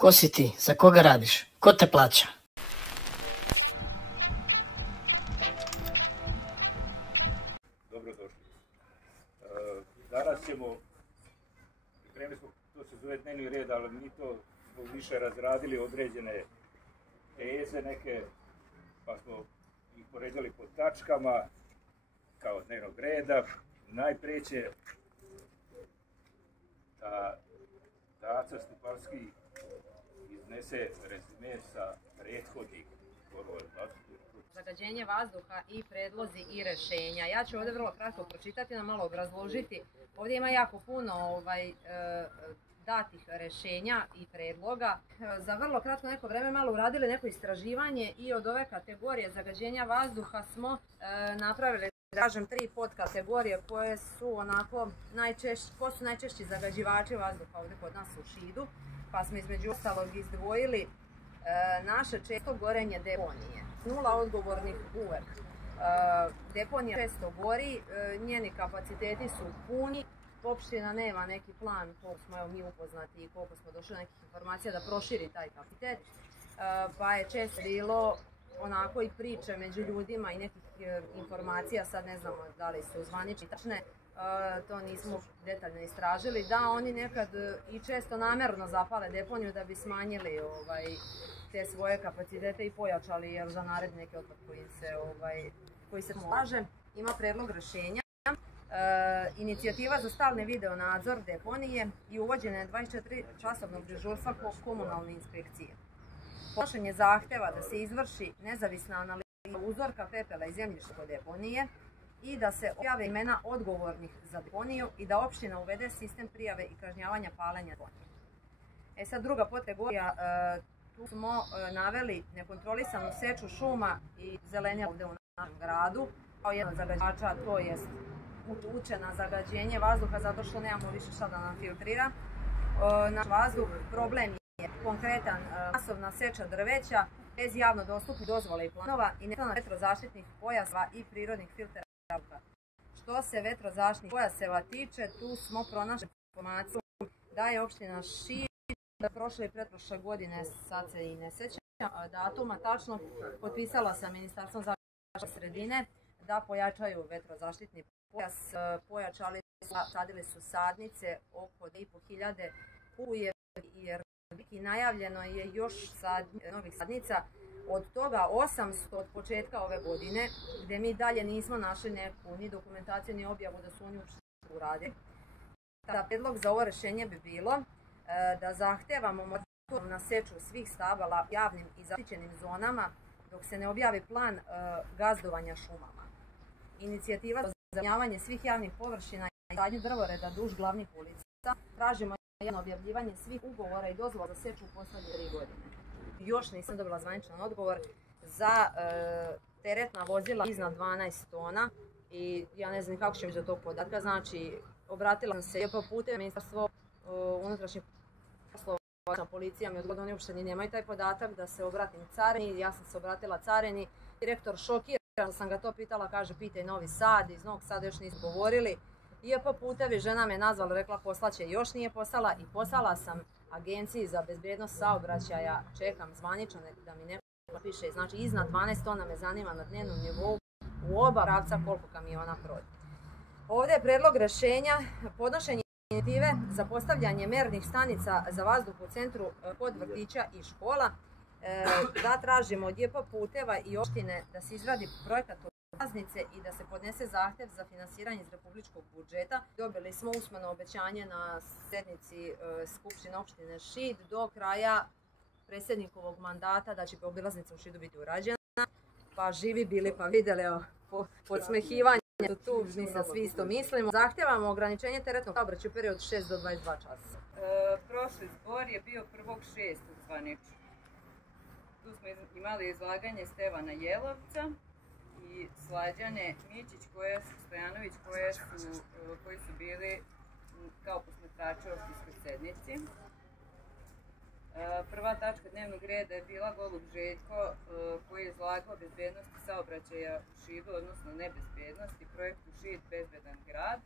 Ko si ti? Za koga radiš? Ko te plaća? Dobrodošli. Danas ćemo, pripremili smo, to se zove dnevni red, ali mi to smo više razradili određene teze neke, pa smo ih poređali po tačkama kao dnevnog reda. Najprije će da Daca Stupavski iznese rezime sa prethodnih govora. Zagađenje vazduha i predlozi i rešenja. Ja ću ovdje vrlo kratko pročitati, na malo obrazložiti. Ovdje ima jako puno datih rešenja i predloga. Za vrlo kratko neko vreme malo uradili neko istraživanje i od ove kategorije zagađenja vazduha smo napravili, da kažem, 3 podkategorije koje su onako ko su najčešći zagađivači vazduha ovdje kod nas u Šidu. Pa smo između ostalog izdvojili naše često gorenje deponije. 0 odgovornih uvek. Deponija često gori, njeni kapaciteti su puni, opština nema neki plan koliko smo mi upoznati i koliko smo došli nekih informacija da proširi taj kapacitet, pa je često bilo onako i priče među ljudima i nekih informacija, sad ne znamo da li su zvanične i tačne, to nismo detaljno istražili, da oni nekad i često namerno zapale deponiju da bi smanjili te svoje kapacitete i pojačali za naredni neki otpad koji se može. Ima predlog rešenja, inicijativa za stalni video nadzor deponije i uvođenje 24-časovnog dežurstva komunalne inspekcije. Podnošenje zahteva da se izvrši nezavisna analiza uzorka pepela i zemljišta kod deponije i da se objave imena odgovornih za deponiju i da opština uvede sistem prijave i kažnjavanja paljenja deponije. Sad druga podkategorija, tu smo naveli nekontrolisanu seču šuma i zelenja ovdje u našem gradu. Kao jedan zagađivača, to je utiče na zagađenje vazduha zato što nemamo više šta da nam filtrira naš vazduh. Problem je konkretan masovna seča drveća bez javno dostupnih dozvola i planova i nedostatak vetrozaštitnih pojaseva i prirodnih filtera vazduha. Što se vetrozaštitnih pojaseva tiče, tu smo pronašli informaciju da je opština Šid prošle i pretprošle godine, sad se i ne sećam datuma tačno, potpisala sa Ministarstvom zaštite sredine da pojačaju vetrozaštitni pojas. Pojačali su, sadili su sadnice oko 2500 kuje i najavljeno je još novih sadnica, od toga 800 od početka ove godine, gdje mi dalje nismo našli neku ni dokumentaciju ni objavu da su oni uopšte uradili. Predlog za ovo rešenje bi bilo da zahtevamo moratorium na seču svih stabala u javnim i zaštićenim zonama dok se ne objavi plan gazdovanja šumama. Inicijativa za zazemljavanje svih javnih površina i sadnju drvoreda duž glavnih ulica. Tražimo javno objavljivanje svih ugovora i dozvola za seču u poslednje 3 godine. Još nisam dobila zvaničan odgovor za teretna vozila iznad 12 tona i ja ne znam kako će biti do tog podatka. Znači, obratila sam se JP putem Ministarstvo unutrašnjih poslova, policija mi odgovorila, oni uopšte ni nemaju taj podatak, da se obratim carini. Ja sam se obratila carini, direktor šokiran, sam ga to pitala, kaže pitaj Novi Sad, iz Novog Sada još nisu govorili. JP putevi, žena me nazvala, rekla poslaće, još nije poslala i poslala sam Agenciji za bezbednost saobraćaja, čekam zvanično da mi neko piše, znači iznad 12 tona me zanima na dnevnom nivou u oba pravca koliko kamiona prođe. Ovdje je predlog rešenja, podnošenje inicijative za postavljanje mernih stanica za vazduh u centru kod vrtića i škola, da tražimo od JP puteva i opštine da se izradi projekat obilaznice i da se podnese zahtev za finansiranje iz republičkog budžeta. Dobili smo usmeno obećanje na sednici Skupštine opštine Šid do kraja predsjednikovog mandata da će obilaznica u Šidu biti urađena. Pa živi bili pa vidjeli, podsmehivanje su tužni, sa svi isto mislimo. Zahtjevamo ograničenje teretnog saobraćaja u periodu od 6 do 22 časa. Prošli zbor je bio 1.6. zvanično. Tu smo imali izlaganje Stevana Jelovca i Slađane Mićić, Stojanović, koji su bili kao posmetrači u opštinskoj sednici. Prva tačka dnevnog reda je bila Golub Željko, koji je izlagao bezbednosti saobraćaja u Šidu, odnosno nebezbednosti, projektu Šid bezbedan grad.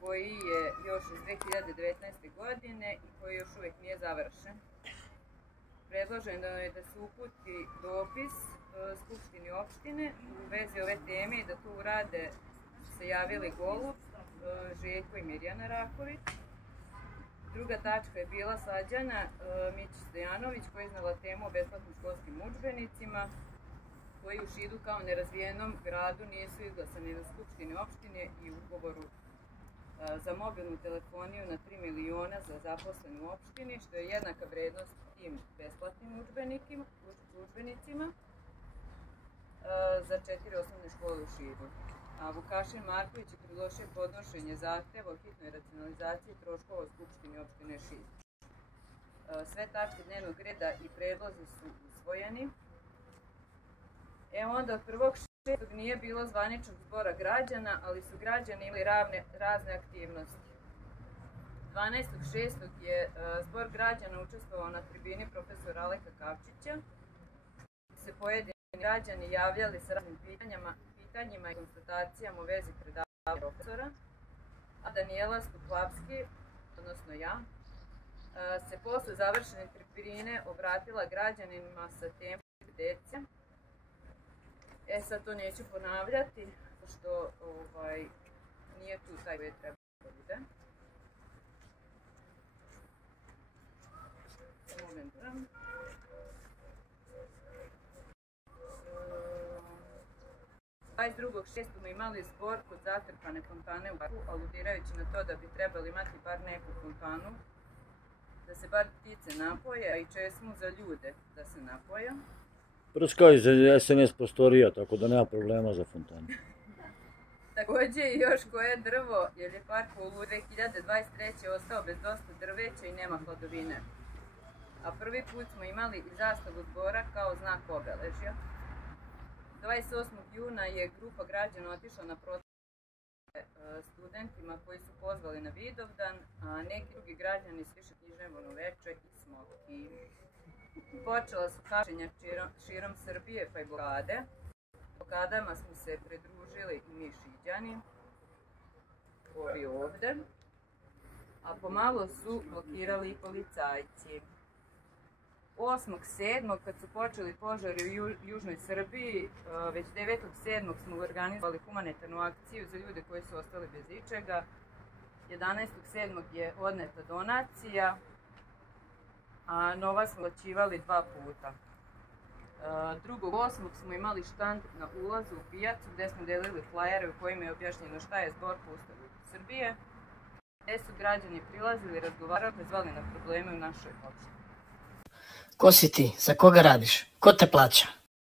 koji je još iz 2019. godine i koji još uvijek nije završen. Predloženo je da se uputi dopis Skupštini opštine u vezi ove teme i da to urade se javili Golub, Željko i Mirjana Raković. Druga tačka je bila Slađana Mićić Stojanović koja je iznala temu o besplatnim školskim udžbenicima koji u Šidu kao nerazvijenom gradu nisu izglasani na Skupštini opštine i ugovoru za mobilnu telefoniju na 3 miliona za zaposlene u opštini, što je jednaka vrednost tim besplatnim udžbenicima za 4 osnovne škole u Šidu. A Vukašin Marković je predložio podnošenje zahteva o hitnoj racionalizaciji troškova u Skupštini opštine Šid. Sve tačke dnevnog reda i predlozi su usvojeni. Evo onda od 1.6. nije bilo zvaničnog zbora građana, ali su građani imali razne aktivnosti. 12.6. je zbor građana učestvovao na tribini profesora Aleka Kavčića. Se pojedini građani javljali sa raznim pitanjima i konstatacijama u vezi predavanja profesora, a Danijela Stuplavski, odnosno ja, se posle završene tribine obratila građanima sa temom deca. Sad to neću ponavljati, pošto nije tu taj koji treba da bude. Momentan. 22.6. smo imali zbor kod zatrpane fontane u parku, aludirajući na to da bi trebali imati bar neku fontanu, da se bar ptice napoje, a i česmu za ljude da se napoje. Prskao iz SNS prostorija, tako da nema problema za fontanu. Takođe i još koje drvo, jer je park u 2023. ostao bez dosta drveća i nema hladovine. A prvi put smo imali i zastavu zbora kao znak obeležja. 28. juna je grupa građana otišla na proteste studentima koji su pozvali na Vidovdan, a neki drugi građani su išli književno veče i smoki. Počela su hapšenja širom Srbije pa i blokade. Blokadama smo se pridružili i mi Šiđani, ovi ovde, a pomalo su blokirali i policajci. 8.7. kad su počeli požari u južnoj Srbiji, već 9.7. smo organizovali humanitarnu akciju za ljude koji su ostali bez ičega. 11.7. je odneta donacija, a nova smo plaćivali 2 puta. 2.8. smo imali štand na ulazu u pijacu gde smo delili flajere u kojima je objašnjeno šta je zbor po Ustavu Srbije, gde su građani prilazili, razgovarali, zvali na probleme u našoj opštini. Ko si ti? Za koga radiš? Ko te plaća?